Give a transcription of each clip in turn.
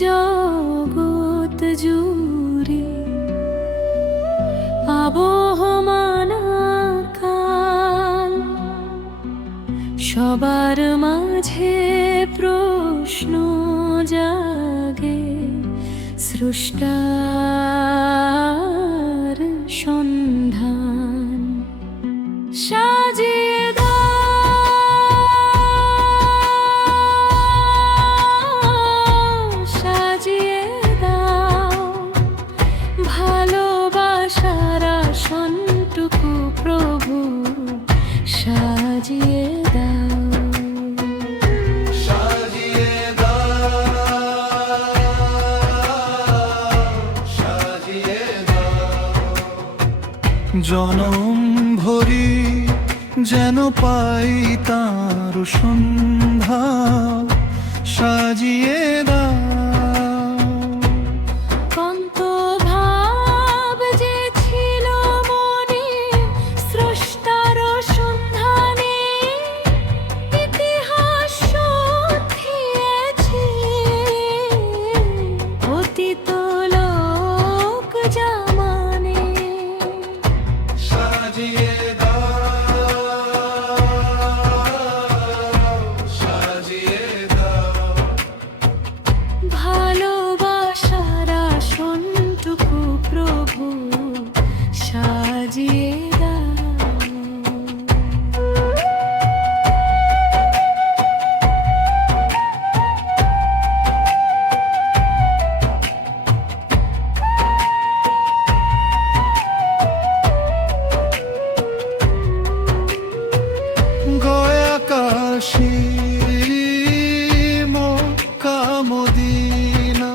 জগৎ জুড়ে আবহমান কাল, সবার মাঝে প্রশ্ন জাগে স্রষ্টার সন্ধান। সাজিয়ে সাজিয়ে দাও ভালোবাসার আসনটুকু প্রভু, সাজিয়ে দাও। সাজিয়ে দাও, সাজিয়ে দাও, জনম ভরি যেন পাই তার সন্ধ্যা, সাজিয়ে দাও। কন্ত ভাব যে ছিল মনে স্রষ্টার সন্ধানে, ইতিহাস সাথিয়েছে অতীত লোক জামানে। সাজিয়ে দাও, সাজিয়ে দাও, ভালোবাসার আসনটুকু প্রভু, সাজিয়ে দাও। গয়া কাশী মক্কা মদিনা,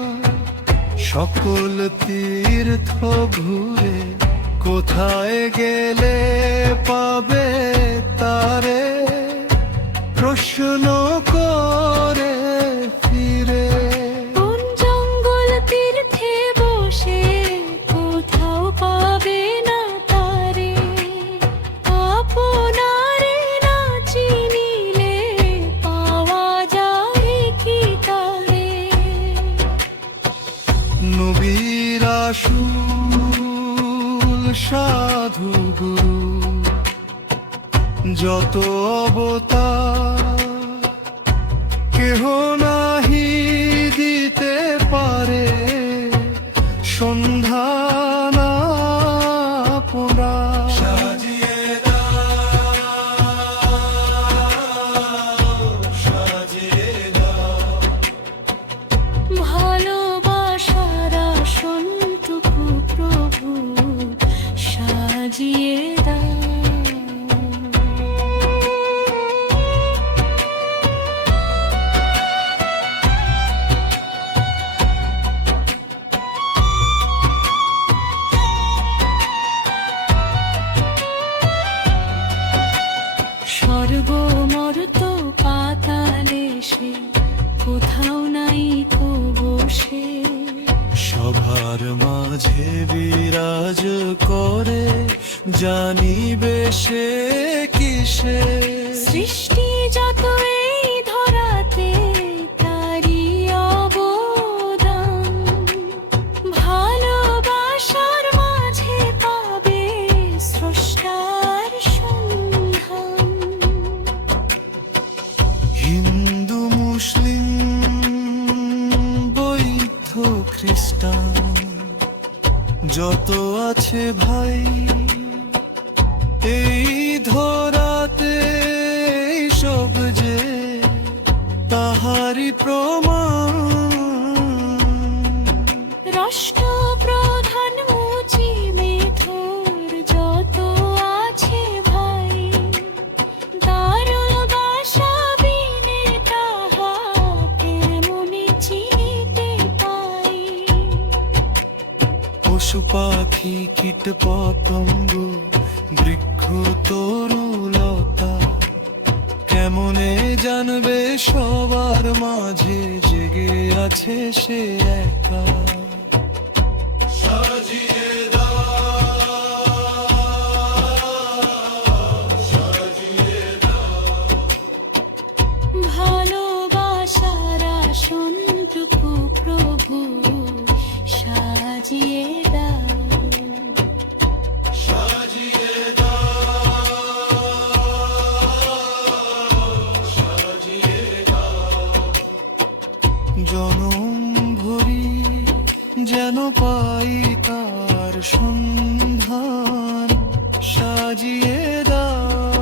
সকল তীর্থ ঘুরে কোথায় গেলে পাবে তারে, প্রশ্ন করে ফিরে। কোন জঙ্গল তীর্থে বসে কোথাও পাবে না তারে, আপনারে না চিনিলে পাওয়া যায় কি তারে। নবীর রাসূল সাধু গুরু যত অবতার, কেহ নাহি দিতে পারে সন্ধান আপনার। সাজিয়ে দাও, সাজিয়ে দাও, ভালোবাসার আসনটুকু প্রভু, সাজিয়ে দাও। স্বর্গ মর্ত পাতালে সে কোথাও নাই কো বসে, সবার মাঝে বিরাজ করে জানিবে সে কিসে। সৃষ্টি যত এই ধরাতে তারি অবদান, ভালোবাসার মাঝে পাবে স্রষ্টার সন্ধান। হিন্দু মুসলিম বৌদ্ধ খ্রিস্টান যত আছে ভাই এই ধরাতে, সব যে তাহারি প্রমাণ। রাষ্ট্রপ্রধান মুচি মেথর যত আছে ভাই, দারুল বাসা বিনে তাহা কেমনে চিনিতে পাই। পশু পাখি কীট পতঙ্গ বৃক্ষ তরুলতা, কেমনে জানবে সবার মাঝে জেগে আছে সে একা। সাজিয়ে দাও, সাজিয়ে দাও, ভালোবাসার আসনটুকু প্রভু, ভোর সাজিয়ে দাও। সাজিয়ে দাও, সাজিয়ে দাও। জনম ভরি যেন পাই তার সন্ধান, সাজিয়ে দাও।